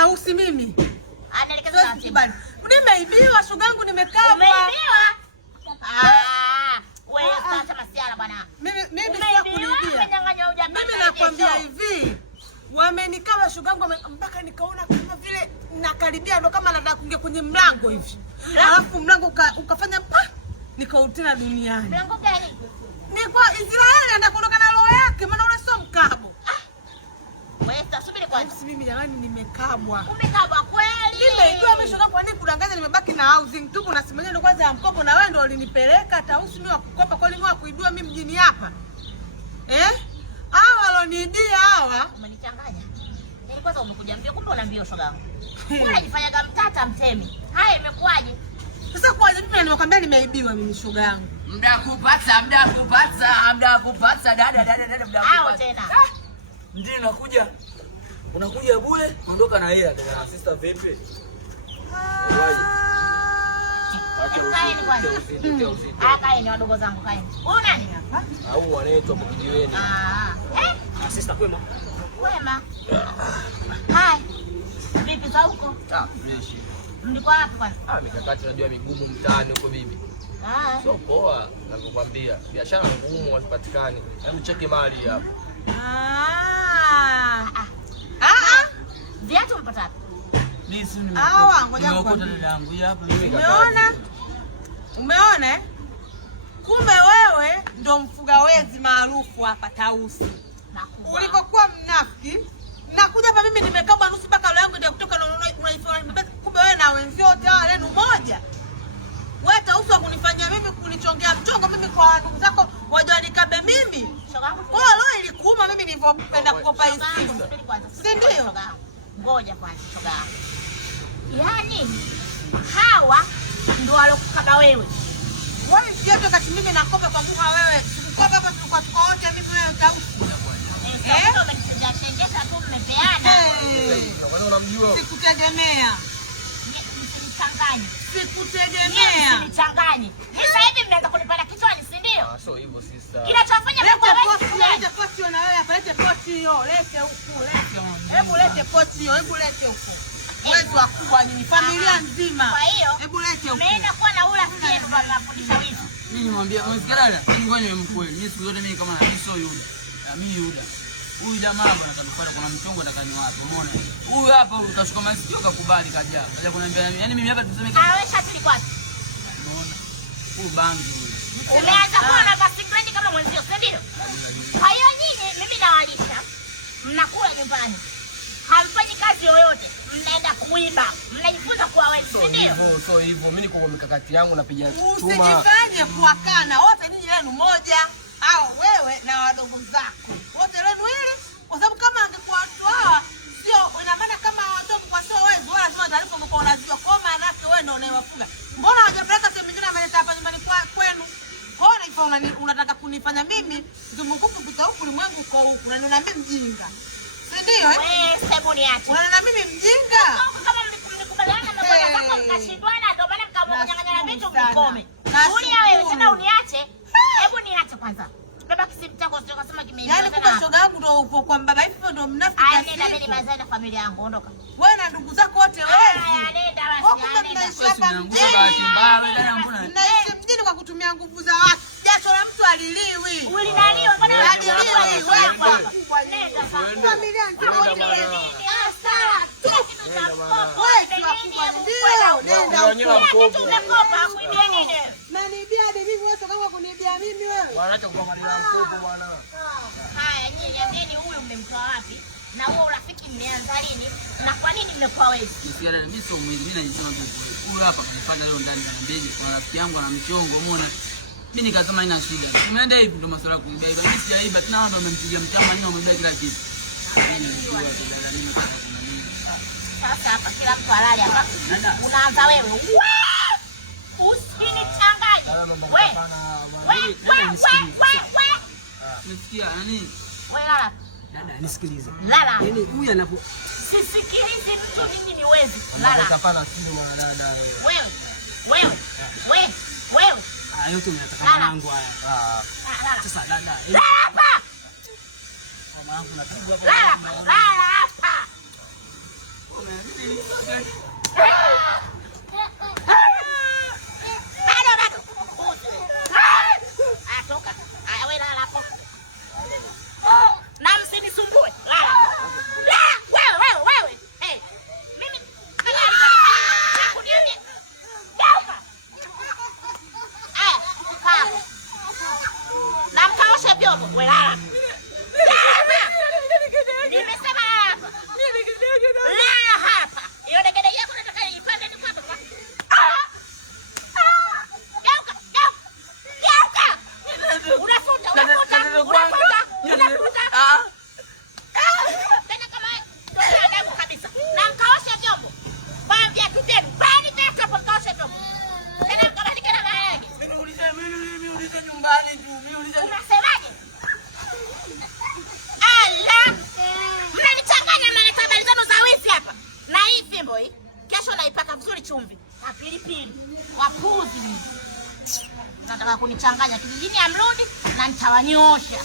Tausi mimi. Anaelekeza taratibu. Nimeibiwa shogangu, nimekaa. Umeibiwa? Wewe sasa masiala bwana. Mimi sio kuniibia. Mimi nakwambia hivi. Wamenikaba shogangu mpaka nikaona kama vile nakaribia ndo kama nataka kuingia kwenye mlango hivi. Alafu mlango ukafanya nikautena duniani. Mlango gani? Ni kwa Israeli anaenda kuondoka na roho yake, maana ule sio mkabo. Wewe subiri kwanza. Mimi jamani nimekabwa. Umekabwa kweli? Nimeibiwa meshoga, kwa nini kudanganya, nimebaki na housing tu na simu ndo kwanza ya mkopo, na wewe ndo ulinipeleka Tausi mimi wakukopa, kwa nini wakuibia mimi mjini hapa? Hawa waloniibia hawa. Umenichanganya. Nilikuwa kwanza umekuja mbio, kumbe unaambia shoga yangu. Unajifanya kama mtata mtemi. Haya imekuaje? Sasa kwa nini mimi nimekwambia nimeibiwa mimi shoga yangu? Muda kupata dada muda. Hao tena. Ndio nakuja. Unakuja bure, ondoka na hela tena. Sister vipi? Kaeni kwanza. Kaeni wadogo zangu kaeni. Wewe nani hapa? Au wanaitwa mkijiweni. Sister kwema. Kwema. Hai. Vipi za huko? Fresh. Mlikuwa wapi kwanza? Mikakati unajua migumu mtaani huko bibi. Sio poa, nakwambia. Biashara ngumu hazipatikani. Hebu cheki mali hapa. Viatu mpata wapi? Mimi si ngoja nimeokota dada yangu hapa. Umeona? Kumbe wewe ndo mfuga wezi maarufu hapa Tausi. Ulikokuwa mnafiki, nakuja hapa mimi nimekabwa nusu mpaka leo yangu ndio kutoka unaifanya. Kumbe wewe na wenzio wote hao lenu moja. Wewe Tausi kunifanyia mimi, kunichongea mchongo mimi kwa ndugu zako wajua nikabe mimi. Kwa leo ilikuuma mimi nilivyopenda kukopa hizi. Si ndio? Ngoja kwanza shoga. Yaani hawa ndio walokukaba wewe. Wewe sio tu kati mimi nakopa kwa muha wewe. Tulikuwa hapa tulikuwa tuko wote mimi wewe Tausi. Sasa umenishangesha tu mmepeana. Wewe unamjua? Sikutegemea. Msichanganye. Sikutegemea. Msichanganye. Sasa hivi mnaanza kunipanda kichwani, si ndio? Sio hivyo sister. Kinachofanya lete poti na wewe hapa, lete poti hiyo, lete huku, lete. Hebu lete poti hiyo, hebu lete huku. Wezi wakubwa ni familia nzima. Kwa hiyo, hebu lete huku. Umeenda kuwa na ula sienu kwa mafundisha wizi. Mimi nimwambia, umesikana? Mimi ngoja nimkweli. Mimi siku zote mimi kama na sio Yuda. Mimi Yuda. Huyu jamaa bwana katupata kuna mchongo atakani wapi? Umeona? Huyu hapa ukashuka masikio kakubali kaja. Kaja kuniambia yaani mimi hapa tuseme kama awesha tulikwata. Umeona? Huyu bangi huyu. Umeanza kuwa na secret kama mwenzio, si ndio? Kwa hiyo nyinyi mimi nawalisha. Mnakula nyumbani. Hamfanyi kazi yoyote. Mnaenda kuiba. Mnajifunza kuwa wezi, si ndio? Sio hivyo. Mimi niko kwa mikakati yangu napiga chuma. Usijifanye kuwakana. Wote ninyi lenu moja. Au wewe na wadogo zako. Wote lenu hili. Kwa sababu kama angekuwa watu hawa sio ina maana kama watoto kwa sio wezi wala sio taarifa mko unajua kwa maana yake wewe ndio unayewafuga. Mbona hajapeleka sehemu nyingine ameleta hapa nyumbani kwenu? Mbona unataka kunifanya mimi zunguku kupita huku ulimwengu kwa huku na unaniambia mjinga. Si ndio? Wewe hebu niache. Unaona mimi mjinga? Kama mlikubaliana na bwana zako mkashindwana ndio maana mkamnyang'anya vitu vikome. Kulia wewe tena uniache. Hebu niache kwanza. Baba kisimtako sio kasema kimeingia. Yaani kwa shoga yangu ndio upo kwa baba hivyo ndio mnafiki. Nenda mimi mazai na familia yangu ondoka. Wewe na ndugu zako wote wewe. Nenda basi nenda. Naishi mjini kwa kutumia nguvu za watu. Jasho la mtu aliliwi. Ulinaliwa mbona aliliwi wewe? Nenda sasa. Familia nzima Wewe nenda huko. Umekopa kuibia nini? Nanibia hadi mimi wewe kama kunibia mimi wewe. Wanaacha kupatia mkopo bwana. Haya nyinyi niambieni huyu mmemtoa wapi? Na huo urafiki mmeanza lini? Na kwa nini mmekuwa wezi? Msikiana mimi sio mwizi, mimi najisema tu huyu hapa kunipanda leo ndani na mbele kwa rafiki yangu ana mchongo umeona. Mimi nikasema ina shida. Tumeenda hivi ndo masuala ya kuibia. Mimi sijaiba tena ndo amempigia mtamba nini umebeba kila kitu. Sasa hapa kila mtu halali hapa. Unaanza wewe. Usinichanganye. Wewe. Nisikia nani? Wewe lala. Dada nisikilize. Lala. Yaani huyu anapo sisikilize mtu nyinyi ni wezi. Lala. Hapana simu mwana dada wewe. Wewe. Yote unataka mwanangu haya. Lala. Sasa dada. Lala hapa. Mwanangu napigwa hapa. Lala hapa. Jasho naipaka vizuri chumvi. Na pilipili. Wapuzi. Nataka kunichanganya kijijini amrudi na nitawanyosha.